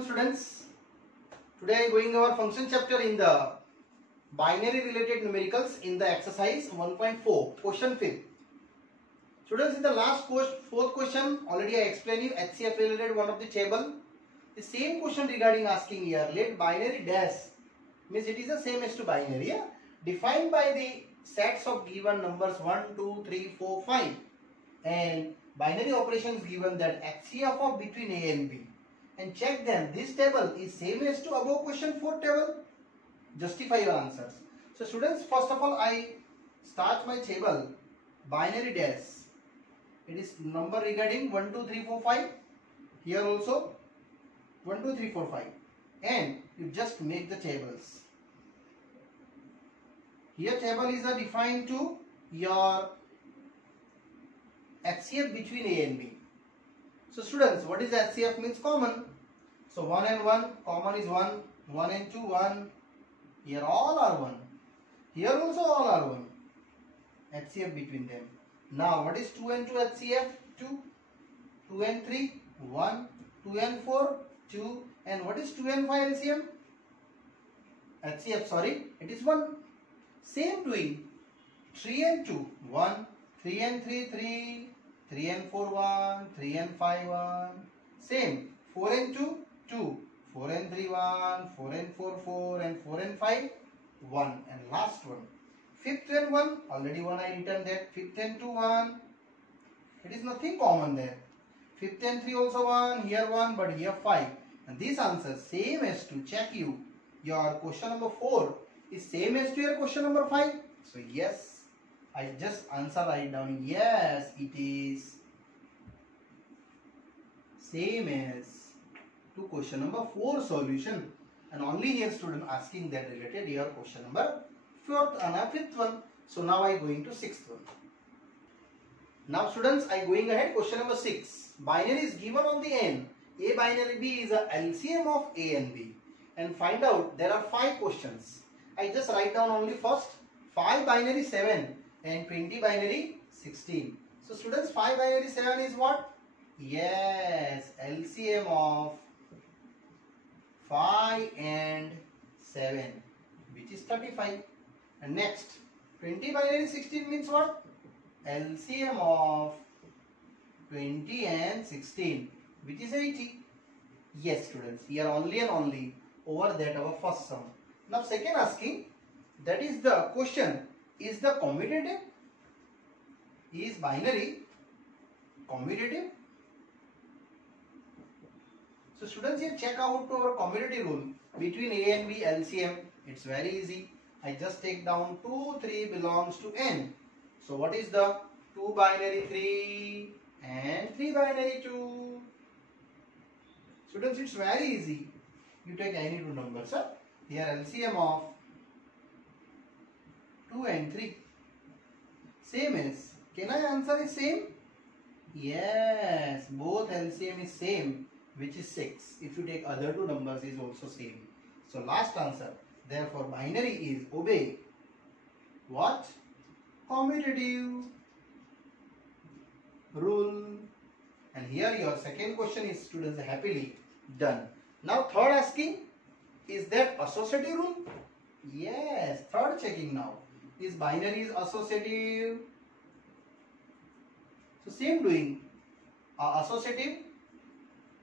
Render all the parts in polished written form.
afternoon, students. Today I am going our function chapter in the binary related numericals in the exercise 1.4 question 5. Students, in the last fourth question already I explained you HCF related one of the table. The same question regarding asking here, let binary dash means it is the same as to binary, yeah? Defined by the sets of given numbers 1, 2, 3, 4, 5 and binary operations given that HCF of between A and B, and check them. This table is same as to above question 4 table. Justify your answers. So students, first of all I start my table binary dash. It is number regarding 1, 2, 3, 4, 5. Here also 1, 2, 3, 4, 5. And you just make the tables. Here table is defined to your HCF between A and B. So students, what is HCF means? Common. So 1 and 1, common is 1. 1 and 2, 1. Here all are 1. Here also all are 1. HCF between them. Now what is 2 and 2 HCF? 2. 2 and 3, 1. 2 and 4, 2. And what is 2 and 5 LCM? HCF, sorry, it is 1. Same doing. 3 and 2, 1. 3 and 3, 3. 3 and 4, 1. 3 and 5, 1. Same. 4 and 2, 2. 4 and 3, 1. 4 and 4, 4. And 4 and 5, 1. And last one. 5th and 1, already 1 I written that. 5th and 2, 1. It is nothing common there. 5th and 3 also 1. Here 1, but here 5. And this answer same as to check you. Your question number 4 is same as to your question number 5. So yes, I just answer write down. Yes, it is same as to question number 4 solution. And only here student asking that related your question number 4th and 5th one. So now I going to 6th one. Now students, I going ahead question number 6. Binary is given on the end. A binary B is a LCM of A and B. And find out there are 5 questions. I just write down only first 5 binary 7 and 20 binary 16. So students, 5 binary 7 is what? Yes, LCM of 5 and 7, which is 35. And next 20 binary 16 means what? LCM of 20 and 16, which is 80. Yes students, here only and only over that our first sum. Now second asking, that is the question, is the commutative? Is binary commutative? So students, here check out our commutative rule between A and B LCM. It's very easy. I just take down 2, 3 belongs to N. So what is the 2 binary 3 and 3 binary 2? Students, it's very easy. You take any two numbers. Here LCM of 2 and 3. Same as. Can I answer is same? Yes, both LCM is same, which is 6. If you take other two numbers is also same. So last answer. Therefore binary is obey what? Commutative rule. And here your second question is students happily done. Now third asking, is that associative rule? Yes, third checking now. Is binary is associative? So same doing. Associative.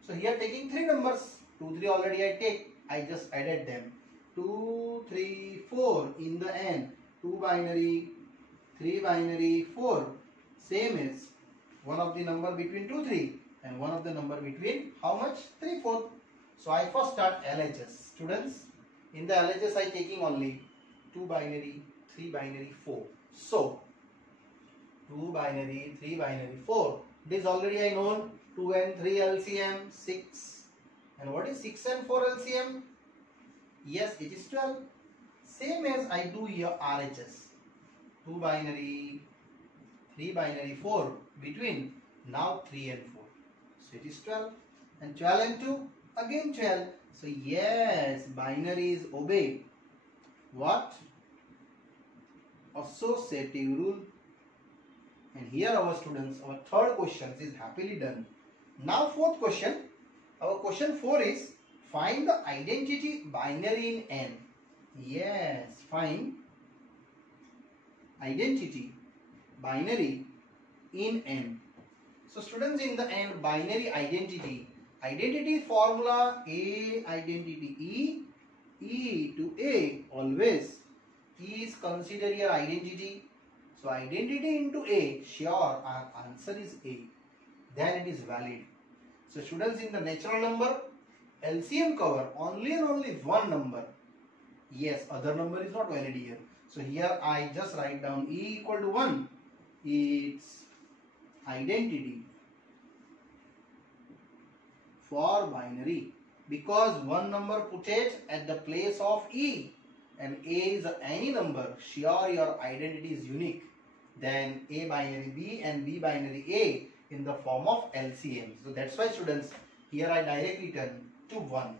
So here taking 3 numbers. 2, 3 already I take. I just added them. 2, 3, 4 in the end. 2 binary, 3 binary, 4. Same as one of the number between 2, 3 and one of the number between how much? 3, 4. So I first start LHS. Students, in the LHS I taking only 2 binary, 3 binary, 4. So 2 binary, 3 binary, 4. This already I know. 2 and 3 LCM 6. And what is 6 and 4 LCM? Yes, it is 12. Same as I do here RHS. 2 binary, 3 binary, 4 between now 3 and 4. So it is 12. And 12 and 2 again 12. So yes, binary is obey what? Associative rule. And here our students, our third question is happily done. Now fourth question. Our question 4 is Find the identity binary in n. Yes, find identity binary in n. So students, in the n, binary identity formula A identity E to A, always E is consider your identity. So identity into A, sure, our answer is A, then it is valid. So students, in the natural number, LCM cover only and only one number. Yes, other number is not valid here. So here I just write down E equal to 1. Its identity for binary, because one number put it at the place of E and A is any number, sure your identity is unique. Then A binary B and B binary A in the form of LCM. So that's why students, here I directly turn to 1.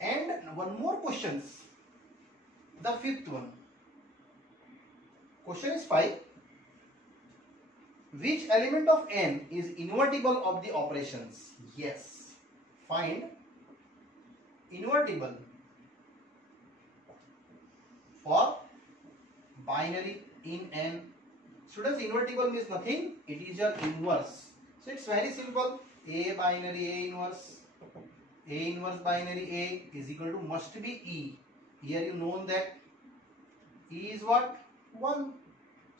And one more questions, the fifth one. Question is 5. Which element of n is invertible of the operations? Yes. Find invertible for binary in n. Students, invertible means nothing. It is your inverse. So it's very simple. A binary A inverse. A inverse binary A is equal to must be E. Here you know that E is what? 1.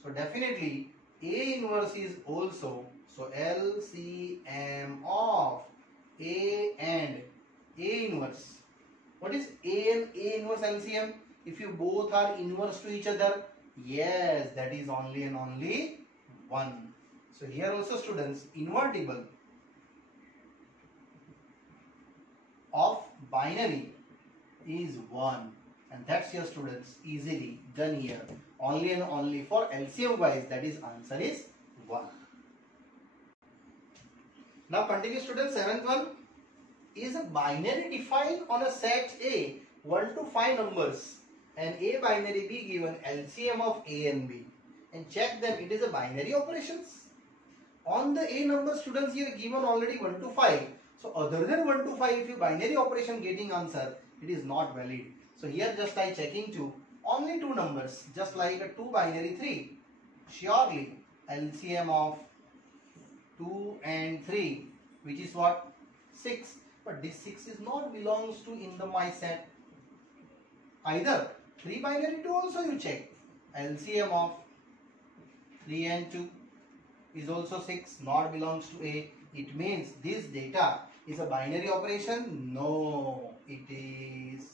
So definitely A inverse is also. So LCM of A and A inverse. What is A and A inverse LCM? If you both are inverse to each other, yes, that is only and only 1. So here also students, invertible of binary is 1. And that's your students easily done here. Only and only for LCM wise, that is answer is 1. Now continue students, 7th one. Is a binary defined on a set A 1 to 5 numbers and A binary B given LCM of A and B, and check them, it is a binary operations. On the A number students, here given already 1 to 5. So other than 1 to 5, if you binary operation getting answer, it is not valid. So here just I checking to only 2 numbers, just like a 2 binary 3. Surely LCM of 2 and 3, which is what? 6. But this 6 is not belongs to in the my set. Either 3 binary 2 also you check. LCM of 3 and 2 is also 6, not belongs to A. It means this data is a binary operation? No, it is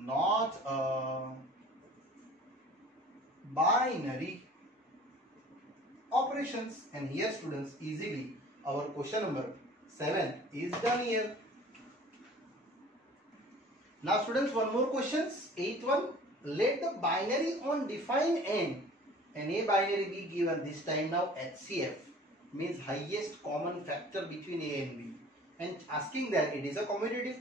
not a binary operations. And here students, easily our question number 7 is done here. Now students, one more questions. 8th one. Let the binary on defined n and A binary be given, this time now HCF means highest common factor between A and B, and asking that it is a commutative,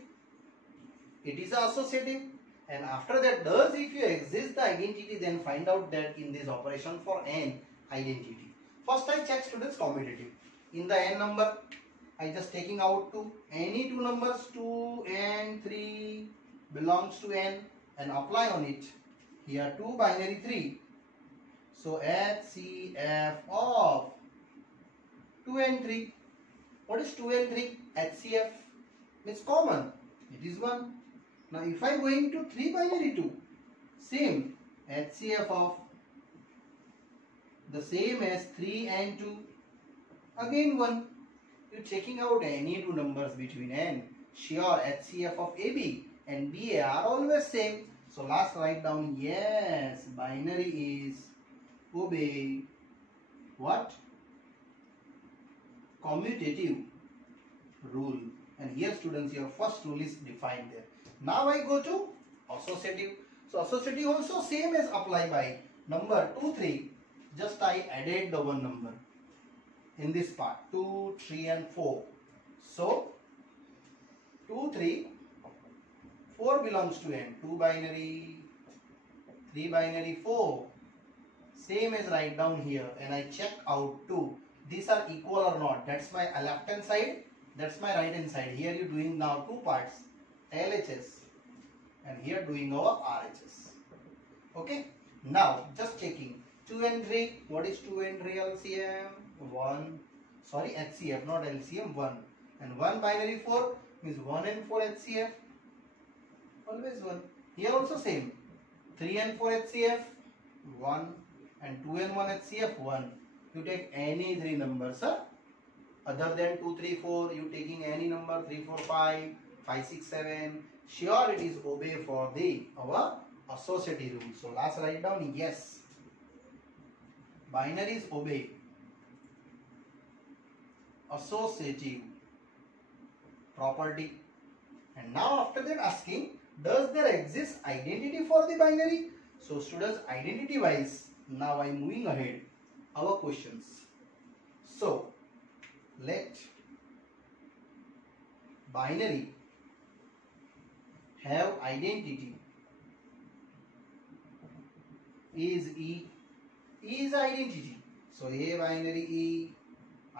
it is a associative, and after that does if you exist the identity, then find out that in this operation for n identity. First I check students commutative. In the n number, I just taking out to any 2 numbers, 2 and 3 belongs to n, and apply on it. Here 2 binary 3. So HCF of 2 and 3. What is 2 and 3? HCF means common. It is 1. Now if I going to 3 binary 2, same HCF of the same as 3 and 2. Again 1. You checking out any 2 numbers between n. Sure, HCF of AB and BA are always same. So last write down, yes, binary is obey what? Commutative rule. And here students, your first rule is defined there. Now I go to associative. So associative also same as apply by number 2, 3. Just I added the one number in this part, 2, 3 and 4. So 2, 3, 4 belongs to n. 2 binary, 3 binary, 4. Same as write down here, and I check out 2. These are equal or not. That's my left hand side. That's my right hand side. Here you doing now 2 parts. LHS, and here doing our RHS. Okay. Now just checking 2 and 3. What is 2 and 3 LCM? 1. Sorry, HCF, not LCM. 1. And 1 binary 4 means 1 and 4 HCF. Always 1. Here also same. 3 and 4 HCF. 1. And 2 and 1 HCF. 1. You take any 3 numbers, huh? Other than 2, 3, 4, you taking any number 3, 4, 5, 5, 6, 7. Sure, it is obey for the our associative rule. So let's write down yes. Binaries obey associative property. And now after that asking, does there exist identity for the binary? So students, identity wise, now I am moving ahead our questions. So let binary have identity. Is E is identity. So A binary E,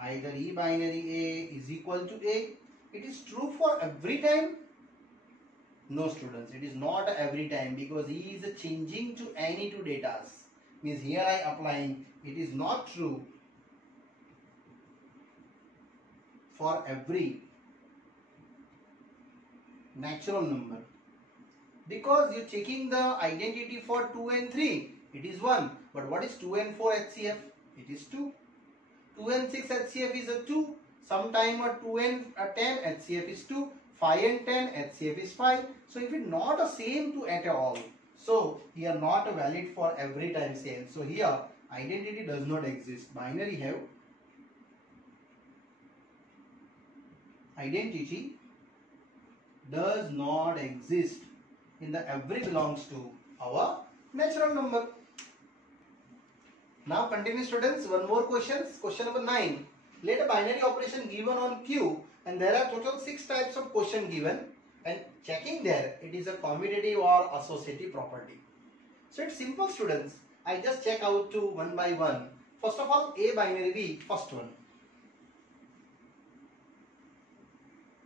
either E binary A is equal to A. It is true for every time. No students, it is not every time, because E is changing to any two datas. Means here I applying, it is not true for every natural number, because you checking the identity for 2 and 3, it is 1. But what is 2 and 4 HCF? It is 2. 2 and 6 HCF is a 2. Sometime a 2 and 10 HCF is 2. 5 and 10 HCF is 5. So if it not a same to at all, so here not valid for every time same. So here identity does not exist. Binary have identity does not exist in the every belongs to our natural number. Now continue students, one more question. Question number 9. Let a binary operation given on Q, and there are total 6 types of question given, and checking there it is a commutative or associative property. So it's simple students. I just check out to one by one. First of all, A binary B, first one.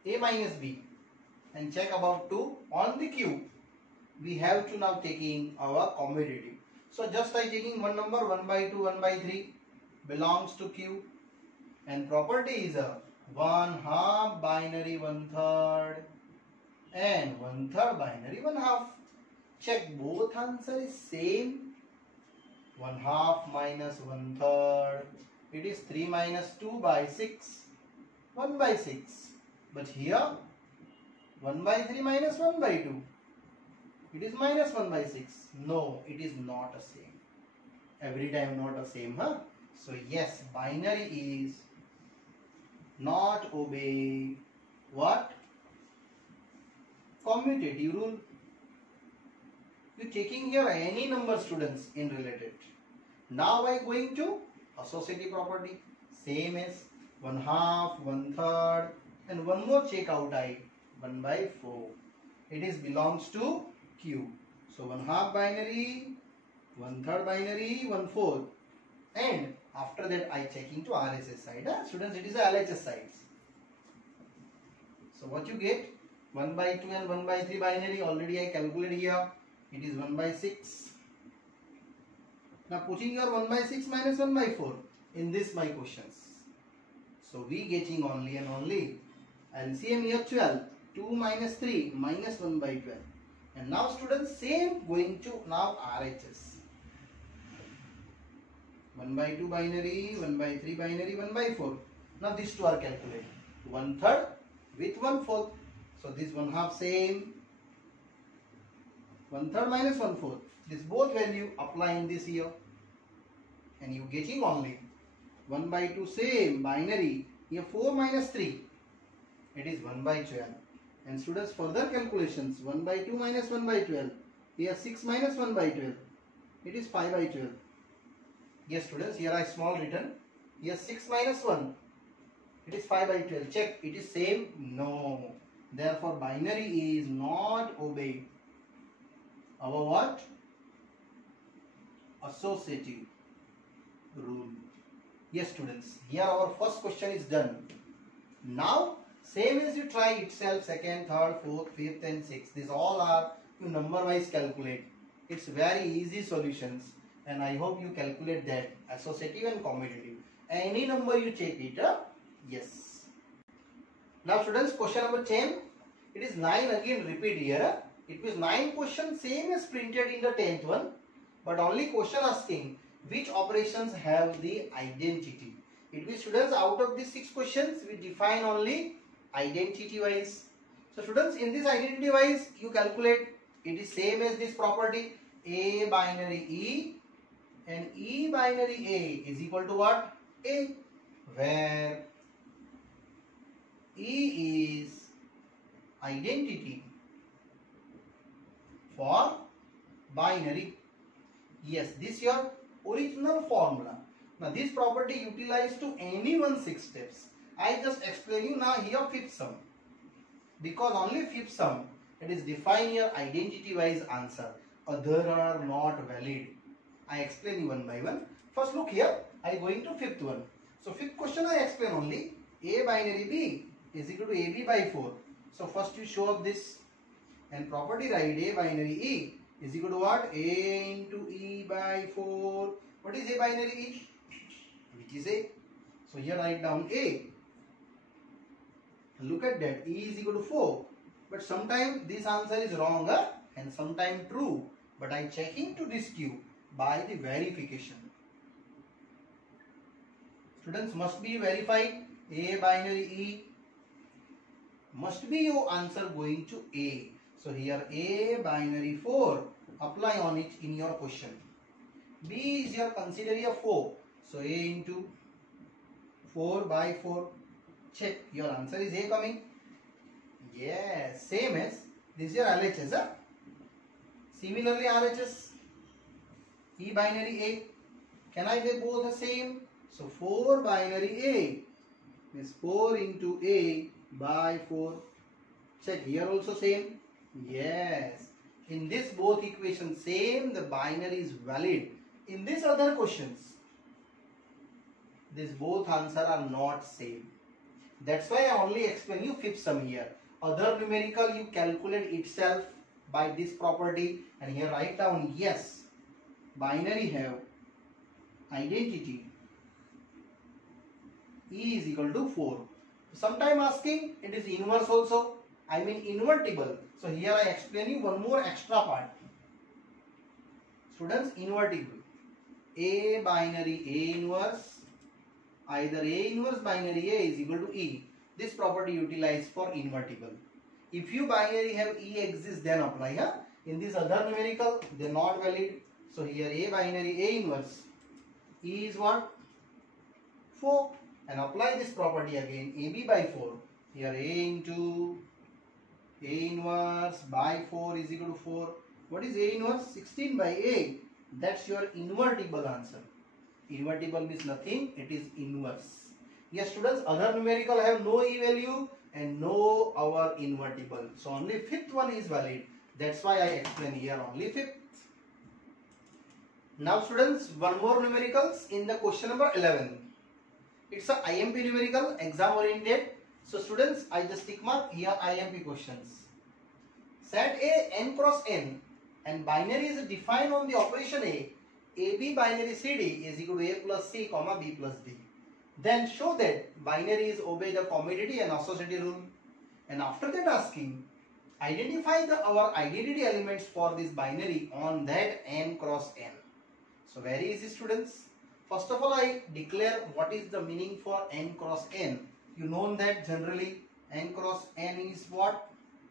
A minus B, and check about 2 on the Q. We have to now taking our commutative. So just I taking one number 1 by 2, 1 by 3 belongs to Q, and property is a 1/2 binary 1/3 and 1/3 binary 1/2. Check both answer is same. 1/2 minus 1/3. It is 3 minus 2 by 6. 1 by 6. But here 1 by 3 minus 1 by 2. It is minus 1 by 6. No, it is not the same. Every time not the same, huh? So yes, binary is not obey what? Commutative rule. You taking here any number students in related. Now I going to associative property. Same as 1/2, 1/3, and one more check out I 1 by 4. It is belongs to Q. So 1/2 binary, 1/3 binary, 1/4, and after that I checking to RSS side. Students, it is a LHS sides. So what you get? 1 by 2 and 1 by 3 binary already I calculate here. It is 1 by 6. Now putting your 1 by 6 minus 1 by 4 in this my questions. So we getting only and only LCM here 12. 2 minus 3 minus 1 by 12. And now students, same going to now RHS. 1 by 2 binary, 1 by 3 binary, 1 by 4. Now these two are calculated. 1/3 with 1/4. So this 1/2 same. 1/3 minus 1/4. This both value apply in this here. And you getting only 1 by 2 same binary. Here 4 minus 3. It is 1 by 12. And students, further calculations. 1 by 2 minus 1 by 12. Here 6 minus 1 by 12. It is 5 by 12. Yes students, here I small written. Here 6 minus 1. It is 5 by 12. Check, it is same? No. Therefore binary is not obey our what? Associative rule. Yes students, here our first question is done. Now Same as you try itself, second, third, fourth, fifth and sixth. These all are you number wise calculate. It's very easy solutions and I hope you calculate that associative and commutative. Any number you check it, yes. Now students, question number 10. It is 9 again repeat here. It means 9 question same as printed in the 10th one. But only question asking which operations have the identity. It means students, out of these 6 questions we define only identity wise. So students, in this identity wise you calculate, it is same as this property A binary E and E binary A is equal to what? A, where E is identity for binary. Yes, this is your original formula. Now this property utilized to any one 6 steps. I just explain you now here fifth sum. Because only fifth sum, it is define your identity wise answer. Other are not valid. I explain you one by one. First look here, I going to fifth one. So fifth question I explain only A binary B is equal to AB by 4. So first you show up this and property write A binary E is equal to what? A into E by 4. What is A binary E? Which is A. So here write down A. Look at that, E is equal to 4. But sometimes this answer is wrong and sometimes true. But I checking to this Q by the verification. Students, must be verified. A binary E must be your answer going to A. So here A binary 4, apply on it in your question. B is your consider your 4. So A into 4 by 4. Check, your answer is A coming. Yes, same as this is your LHS. Similarly RHS, E binary A. Can I say both the same? So 4 binary A is 4 into A by 4. Check, here also same. Yes, in this both equations same, the binary is valid. In these other questions, these both answer are not same. That's why I only explain you fifth sum here. Other numerical you calculate itself by this property and here write down yes, binary have identity E is equal to 4. Sometime asking it is inverse also, I mean invertible. So here I explain you one more extra part. Students, invertible. A binary A inverse, either A inverse binary A is equal to E. This property utilized for invertible. If you binary have E exists, then apply. In this other numerical, they are not valid. So here A binary A inverse, E is what? 4. And apply this property again, AB by 4. Here A into A inverse by 4 is equal to 4. What is A inverse? 16 by A. That's your invertible answer. Invertible means nothing, it is inverse. Yes students, other numerical have no E value and no our invertible. So only fifth one is valid. That's why I explain here only fifth. Now students, one more numericals in the question number 11. It's a IMP numerical, exam oriented. So students, I just tick mark here IMP questions. Set A n cross n and binary is defined on the operation A. AB binary CD is equal to A plus C comma B plus D. Then show that binary is obey the commutative and associative rule. And after that asking, identify our identity elements for this binary on that n cross n. So very easy students. First of all, I declare what is the meaning for n cross n. You know that generally n cross n is what?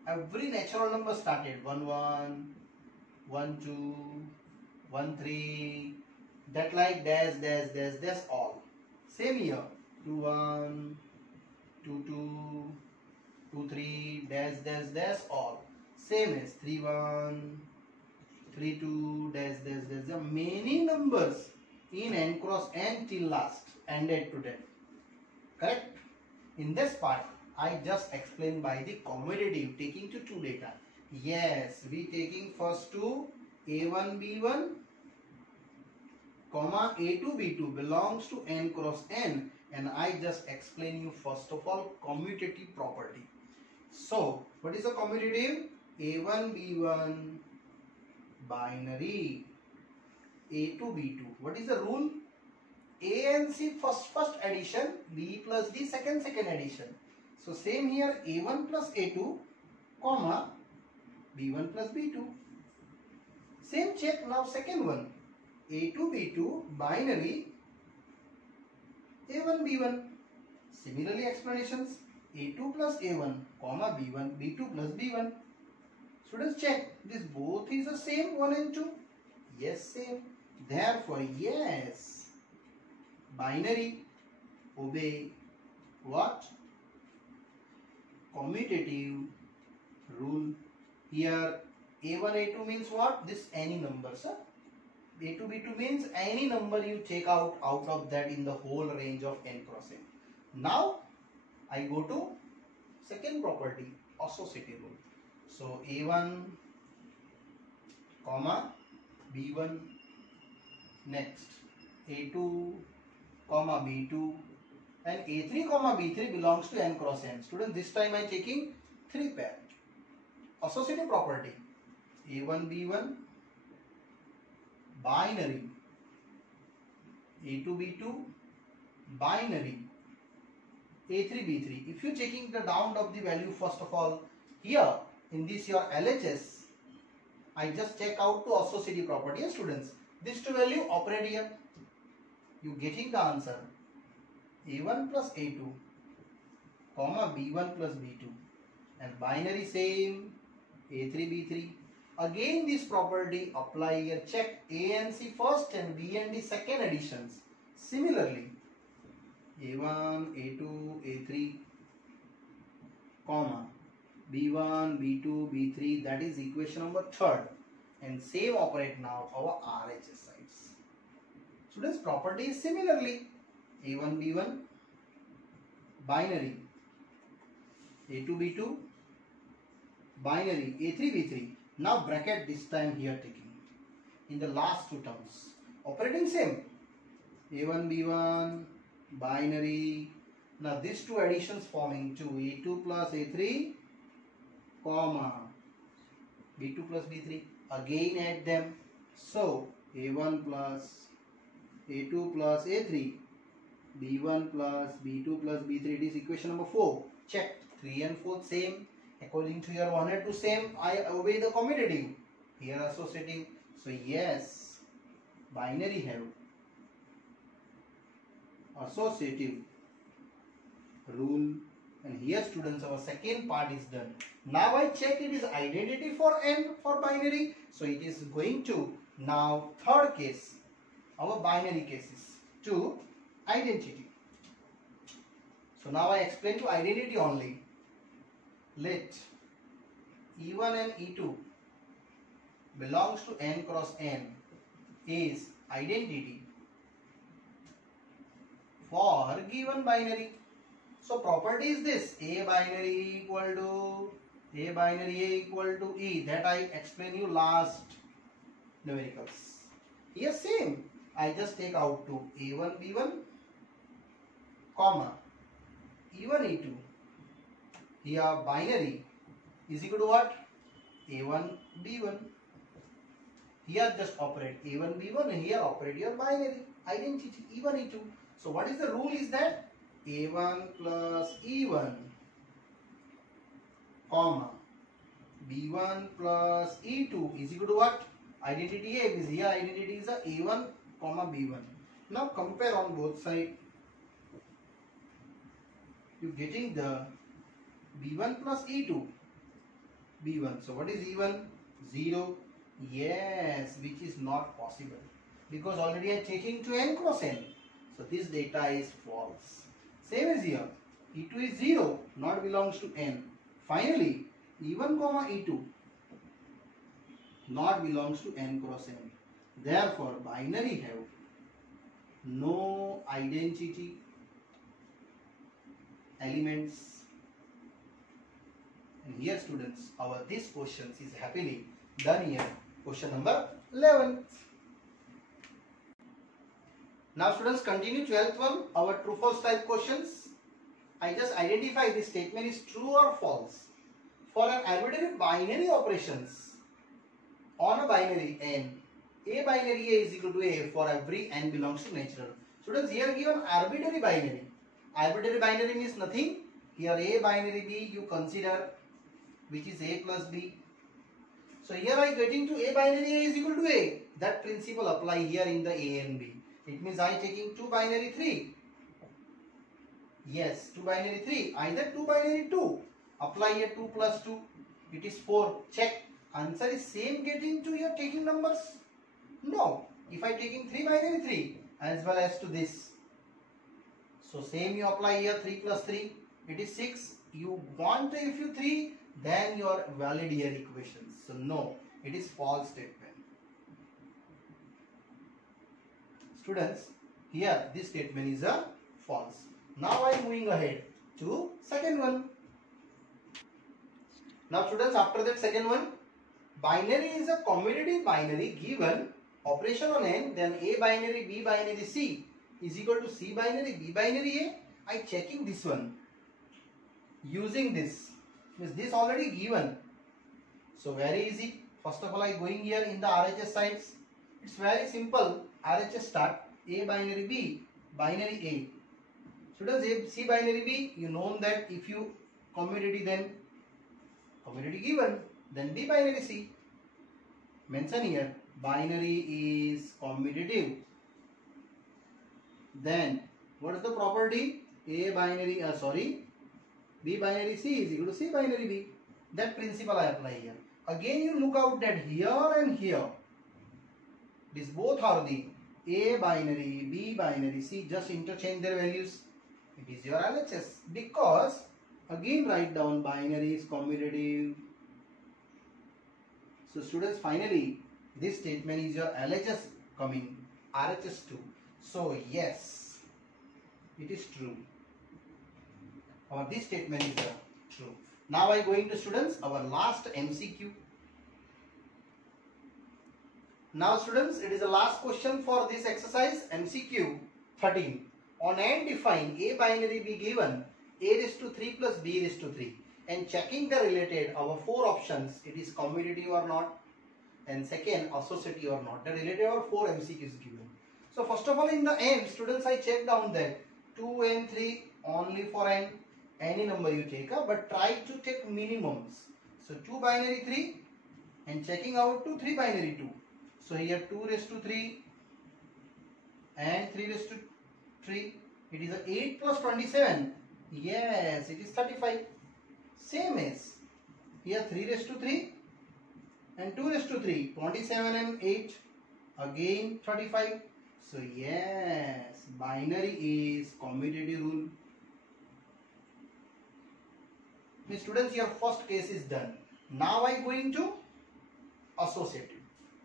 Every natural number started 1 1, 1 2, 1 3, that like dash dash dash dash all. Same here 2 1, 2 2, 2 3 dash dash dash all. Same as 3 1, 3 2 dash dash dash. There are many numbers in n cross n till last ended to death. Correct? In this part, I just explained by the commutative taking to two data. Yes, we taking first to A1 B1 comma A2 B2 belongs to n cross n and I just explain you first of all commutative property. So what is a commutative? A1 B1 binary A2 B2. What is the rule? A and C first addition, B plus D second addition. So same here, A1 plus A2 comma B1 plus B2. Same check now second one, A2 B2 binary A1 B1. Similarly explanations, A2 plus A1 comma B1 B2 plus B1. Students check, this both is the same 1 and 2. Yes, same. Therefore, yes, binary obey what? Commutative rule. Here A1 A2 means what? This any number, sir. A2 B2 means any number you take out of that in the whole range of n cross n. Now I go to second property, associative rule. So A1 comma B1, next A2 comma B2, and A3 comma B3 belongs to n cross n. Students, this time I am taking 3 pair. Associative property, A1 B1 binary A2 B2 binary A3 B3. If you checking the down of the value, first of all, here in this your LHS, I just check out to associative property. Yes, students, this two value operate here. You getting the answer A1 plus A2 comma B1 plus B2, and binary same A3 B3. Again this property apply here. Check A and C first and B and D second additions. Similarly A1 A2 A3 comma B1 B2 B3, that is equation number 3rd, and same operate now our RHS sides. Students, property is similarly A1 B1 binary A2 B2 binary A3 B3. Now bracket this time here taking in the last two terms, operating same A1 B1 binary. Now these two additions forming to A2 plus A3 comma B2 plus B3. Again add them. So A1 plus A2 plus A3 B1 plus B2 plus B3. It is equation number 4. Check 3 and 4 same. According to your 1 and 2 same, I obey the commutative. Here associative. So yes, binary have associative rule. And here students, our second part is done. Now I check it is identity for n for binary. So it is going to now third case, our binary cases to identity. So now I explain to identity only. Let E1 and E2 belongs to n cross n is identity for given binary. So property is this, A binary A equal to E, that I explain you last numericals. Here same, I just take out to A1 B1 comma E1 E2. Here binary is equal to what? A1 B1. Here just operate A1 B1 and here operate your binary identity E1 E2. So what is the rule is that A1 plus E1 comma B1 plus E2 is equal to what? Identity A, is here identity is a A1 comma B1. Now compare on both sides. You getting the B1 plus E2 B1. So what is E1? 0. Yes, which is not possible because already I am taking to n cross n. So this data is false. Same as here. E2 is 0, not belongs to n. Finally, E1 comma E2 not belongs to n cross n. Therefore, binary have no identity elements. And here students, our this questions is happily done here. Question number 11. Now students, continue 12th one, our true false type questions. I just identify this statement is true or false. For an arbitrary binary operations on a binary n, a binary a is equal to a for every n belongs to natural. Students, here given arbitrary binary. Arbitrary binary means nothing. Here a binary b you consider, which is a plus b. So here I getting to a binary a is equal to a. That principle apply here in the a and b. It means I taking 2 binary 3. Yes, 2 binary 3. Either 2 binary 2. Apply here 2 plus 2. It is 4. Check. Answer is same getting to your taking numbers? No. If I taking 3 binary 3 as well as to this. So same you apply here 3 plus 3. It is 6. You want to if you 3, then you are valid here equations. So no. It is false statement. Students, here this statement is a false. Now I am moving ahead to second one. Now students, after that second one, binary is a commutative binary given operation on n, then a binary b binary c is equal to c binary b binary a. I checking this one using this. Means this already given. So very easy. First of all, I going here in the RHS sides. It's very simple. RHS start a binary b binary a. Students, a c binary b, you know that if you commutative, then commutative given, then b binary c. Mention here binary is commutative. Then what is the property? A binary b binary c is equal to c binary b. That principle I apply here. Again you look out that here and here, these both are the a binary, b binary, c, just interchange their values. It is your LHS, because again write down binary is commutative. So students, finally this statement is your LHS coming, RHS 2. So yes, it is true. Or this statement is true. Now I going to students our last MCQ. Now students, it is the last question for this exercise, MCQ 13. On n define a binary be given a raised to 3 plus b raised to 3, and checking the related our 4 options, it is commutative or not, and second associative or not. The related our 4 MCQs given. So first of all, in the n, students, I check down that 2 and 3 only for n, any number you take up, but try to take minimums. So 2 binary 3 and checking out to 3 binary 2. So here 2 raised to 3 and 3 raised to 3. It is a 8 plus 27. Yes, it is 35. Same as here 3 raised to 3 and 2 raised to 3. 27 and 8. Again 35. So yes, binary is commutative rule. Students, your first case is done. Now I going to associative.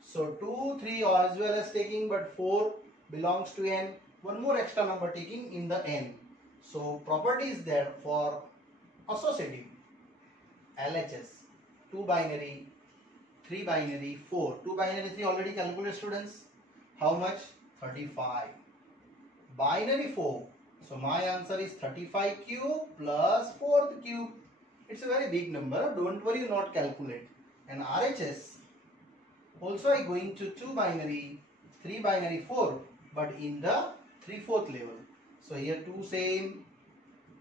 So 2, 3 as well as taking, but 4 belongs to n. One more extra number taking in the n. So property is there for associative. LHS 2 binary, 3 binary, 4. 2 binary 3 already calculated, students. How much? 35. Binary 4. So my answer is 35 cube plus 4th cube. It's a very big number. Don't worry, not calculate. And RHS. Also I going to 2 binary, 3 binary, 4, but in the 3/4 level. So here 2 same.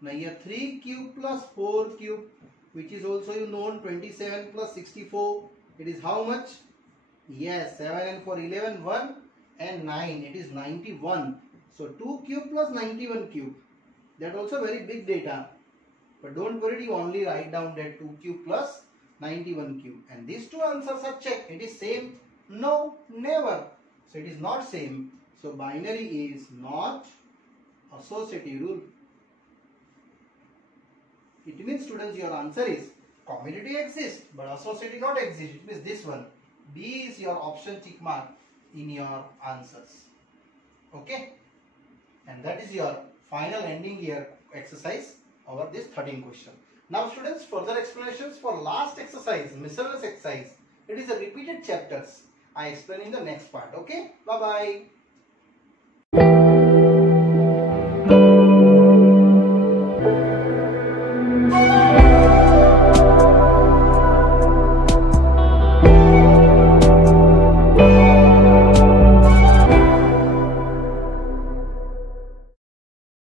Now here 3 cube plus 4 cube, which is also you known 27 plus 64. It is how much? Yes, 7 and 4, 11, 1 and 9. It is 91. So 2 cube plus 91 cube. That also very big data. But don't worry, you only write down that 2 cube plus 91 cube. And these two answers are checked. It is same? No, never. So it is not same. So binary is not associative rule. It means, students, your answer is commutative exists but associative not exist. It means this one. B is your option tick mark in your answers. Okay. And that is your final ending year exercise over this 13 question. Now students, further explanations for last exercise, miscellaneous exercise. It is a repeated chapters. I explain in the next part. Okay. Bye bye.